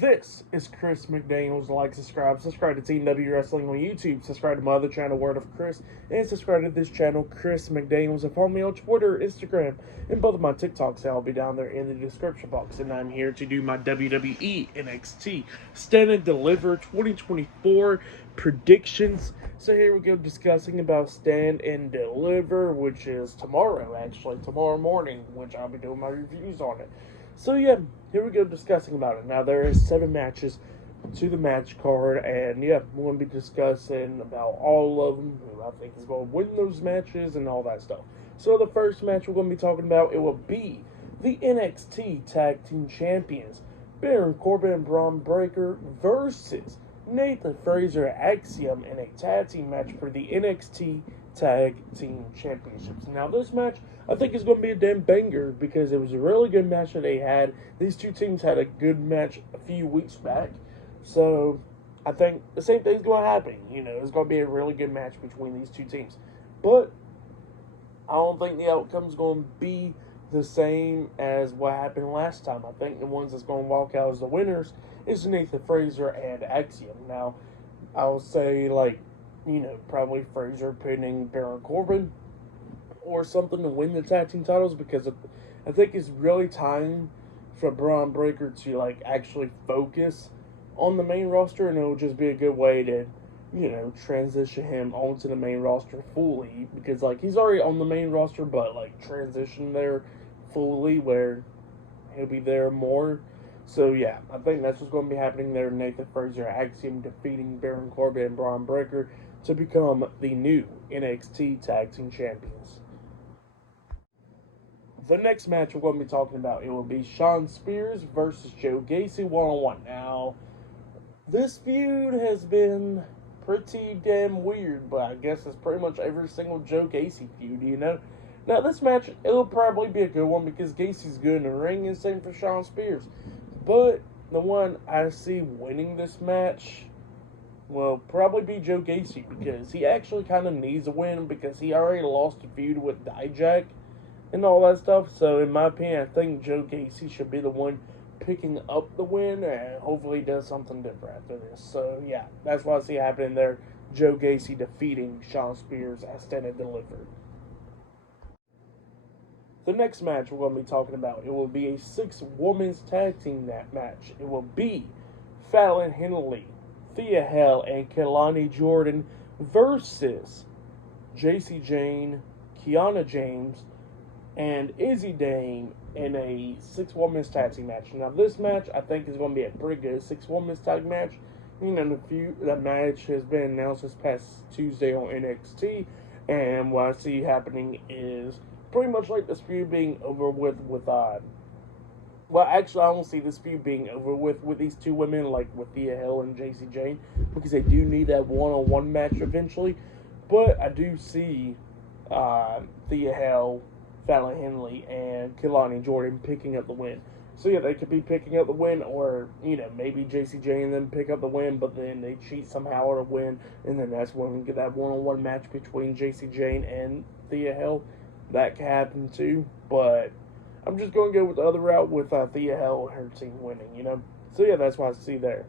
This is Chris McDaniels. Like, subscribe to Team W Wrestling on YouTube, subscribe to my other channel, Word of Chris, and subscribe to this channel, Chris McDaniels. And follow me on Twitter, Instagram, and both of my TikToks. I'll be down there in the description box. And I'm here to do my WWE NXT Stand and Deliver 2024 predictions. So here we go, discussing about Stand and Deliver, which is tomorrow, actually, tomorrow morning, which I'll be doing my reviews on it. So yeah, here we go discussing about it. Now there is 7 matches to the match card, and yeah, we're going to be discussing about all of them, who I think is going to win those matches and all that stuff. So the first match we're going to be talking about, it will be the NXT Tag Team Champions, Baron Corbin and Braun Breaker versus Nathan Frazer Axiom in a tag team match for the NXT Tag Team Championships. Now this match, I think is going to be a damn banger because it was a really good match that they had. These two teams had a good match a few weeks back. So I think the same thing's going to happen. You know, it's going to be a really good match between these two teams. But I don't think the outcome's going to be the same as what happened last time. I think the ones that's going to walk out as the winners is Nathan Frazer and Axiom. Now, I would say, probably Frazer pinning Baron Corbin or something to win the tag team titles, because I think it's really time for Braun Breaker to actually focus on the main roster, and it'll just be a good way to transition him onto the main roster fully, because he's already on the main roster, but transition there fully where he'll be there more. So yeah, I think that's what's going to be happening there. Nathan Frazer Axiom defeating Baron Corbin and Braun Breaker to become the new NXT Tag Team Champions. The next match we're going to be talking about, it will be Shawn Spears versus Joe Gacy one-on-one. Now, this feud has been pretty damn weird, but I guess it's pretty much every single Joe Gacy feud, you know? Now, this match, it'll probably be a good one because Gacy's good in the ring, and same for Shawn Spears. But the one I see winning this match will probably be Joe Gacy, because he actually kind of needs a win because he already lost a feud with Dijak and all that stuff. So in my opinion, I think Joe Gacy should be the one picking up the win, and hopefully does something different after this. So yeah, that's what I see happening there. Joe Gacy defeating Shawn Spears as Stand and Deliver. The next match we're going to be talking about, it will be a 6-women's tag team match. It will be Fallon Henley, Thea Hale, and Kelani Jordan versus JC Jane, Kiana James, and Izzy Dane in a 6-women's tag team match. Now this match, I think, is going to be a pretty good 6-women's tag match. You know, the match has been announced this past Tuesday on NXT, and what I see happening is pretty much this feud being over with well, actually, I don't see this feud being over with these two women, with Thea Hill and JC Jane, because they do need that one-on-one match eventually. But I do see Thea Hill, Fallon Henley, and Kelani Jordan picking up the win. So yeah, they could be picking up the win, or maybe JC Jane and them pick up the win, but then they cheat somehow to win, and then that's when we get that one-on-one match between JC Jane and Thea Hill. That could happen too, but I'm just going to go with the other route with Thea Hill and her team winning, So yeah, that's what I see there.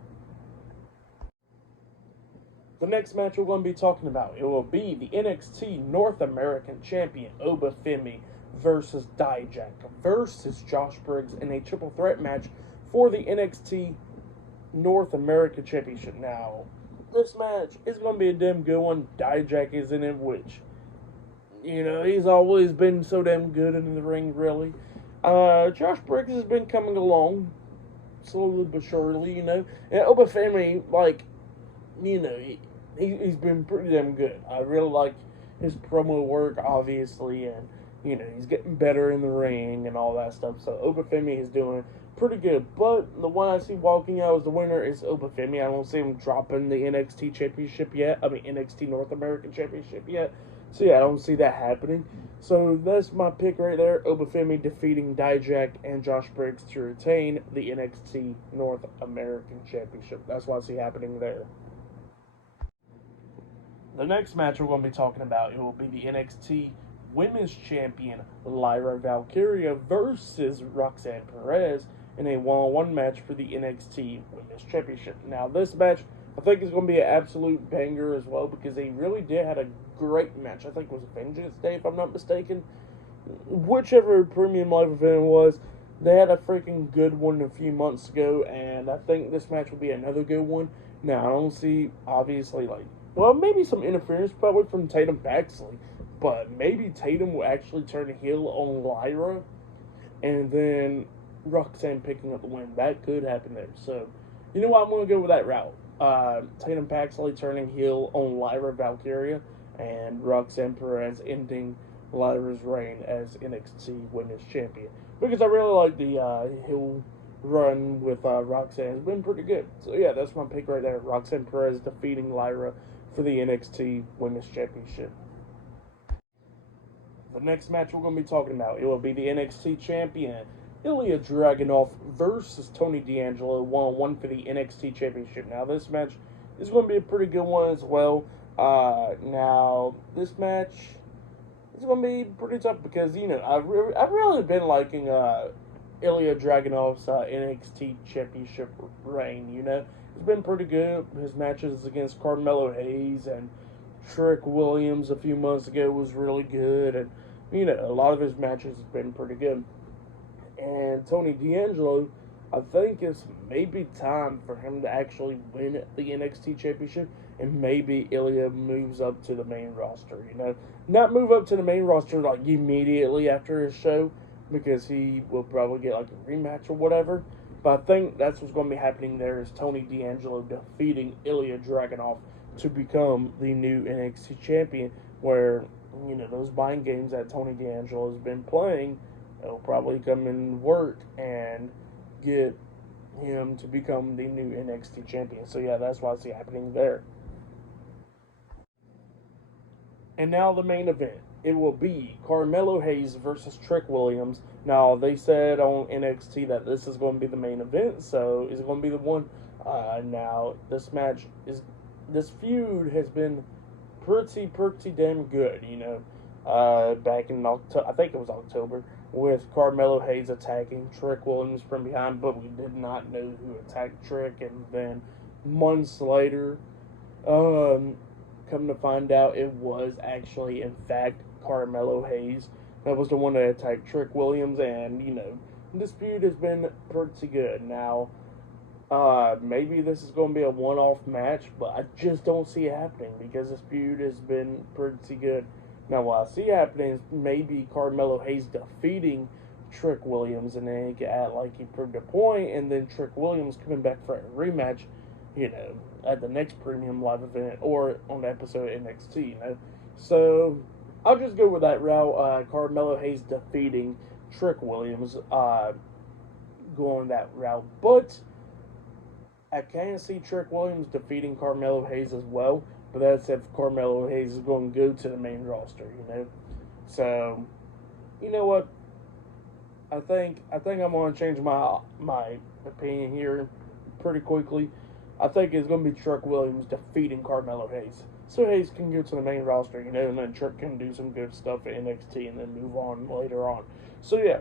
The next match we're going to be talking about, it will be the NXT North American Champion Oba Femi versus Dijak versus Josh Briggs in a triple threat match for the NXT North American Championship. Now, this match is going to be a damn good one. Dijak is in it, which, he's always been so damn good in the ring, really. Josh Briggs has been coming along, slowly but surely, And Oba Femi, he's been pretty damn good. I really like his promo work, obviously, and, he's getting better in the ring and all that stuff. So Oba Femi is doing pretty good. But the one I see walking out as the winner is Oba Femi. I don't see him dropping the NXT Championship yet. NXT North American Championship yet. So yeah, I don't see that happening. So that's my pick right there. Oba Femi defeating Dijak and Josh Briggs to retain the NXT North American Championship. That's what I see happening there. The next match we're going to be talking about, it will be the NXT Women's Champion Lyra Valkyria versus Roxanne Perez in a one-on-one match for the NXT Women's Championship. Now, this match, I think, is going to be an absolute banger as well, because they really did had a great match. I think it was Vengeance Day, if I'm not mistaken. Whichever premium live event it was, they had a freaking good one a few months ago, and I think this match will be another good one. Now, I don't see, obviously, maybe some interference probably from Tatum Paxley, but maybe Tatum will actually turn heel on Lyra, and then Roxanne picking up the win. That could happen there. So, you know what? I'm going to go with that route. Tatum Paxley turning heel on Lyra Valkyria, and Roxanne Perez ending Lyra's reign as NXT Women's Champion. Because I really like the heel run with Roxanne. It's been pretty good. So yeah, that's my pick right there. Roxanne Perez defeating Lyra for the NXT Women's Championship. The next match we're going to be talking about, it will be the NXT Champion, Ilya Dragunov versus Tony D'Angelo, one-on-one for the NXT Championship. Now, this match is going to be a pretty good one as well. Now, this match is going to be pretty tough because, you know, I've really been liking Ilya Dragunov's NXT Championship reign, you know. It's been pretty good. His matches against Carmelo Hayes and Trick Williams a few months ago was really good, and, you know, a lot of his matches have been pretty good. And Tony D'Angelo, I think it's maybe time for him to actually win the NXT Championship, and maybe Ilya moves up to the main roster, you know. Not move up to the main roster, like, immediately after his show, because he will probably get, like, a rematch or whatever. But I think that's what's going to be happening there, is Tony D'Angelo defeating Ilya Dragunov to become the new NXT Champion, where, you know, those mind games that Tony D'Angelo has been playing, he'll probably come and work and get him to become the new NXT Champion. So yeah, that's what I see happening there. And now the main event. It will be Carmelo Hayes versus Trick Williams. Now, they said on NXT that this is going to be the main event, so is it going to be the one? Now, this feud has been pretty damn good, you know. Back in October, I think it was October, with Carmelo Hayes attacking Trick Williams from behind, but we did not know who attacked Trick, and then months later, come to find out it was actually, in fact, Carmelo Hayes that was the one that attacked Trick Williams, and, you know, this feud has been pretty good. Now, maybe this is going to be a one-off match, but I just don't see it happening because this feud has been pretty good. Now, what I see happening is maybe Carmelo Hayes defeating Trick Williams, and then he can act like he proved a point, and then Trick Williams coming back for a rematch, you know, at the next premium live event or on the episode of NXT, you know. So I'll just go with that route. Carmelo Hayes defeating Trick Williams, going that route. But I can see Trick Williams defeating Carmelo Hayes as well. But that's if Carmelo Hayes is going to go to the main roster, you know. So, you know what? I think I'm going to change my opinion here pretty quickly. I think it's going to be Trick Williams defeating Carmelo Hayes. So Hayes can go to the main roster, you know, and then Trick can do some good stuff at NXT and then move on later on. So, yeah,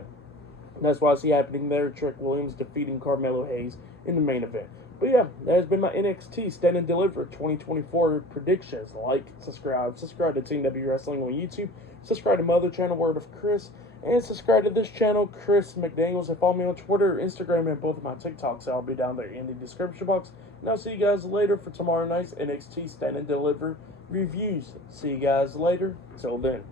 that's what I see happening there. Trick Williams defeating Carmelo Hayes in the main event. But yeah, that has been my NXT Stand and Deliver 2024 predictions. Like, subscribe to Team W Wrestling on YouTube, subscribe to my other channel, Word of Chris, and subscribe to this channel, Chris McDaniels, and follow me on Twitter, Instagram, and both of my TikToks. I'll be down there in the description box. And I'll see you guys later for tomorrow night's NXT Stand and Deliver reviews. See you guys later. Till then.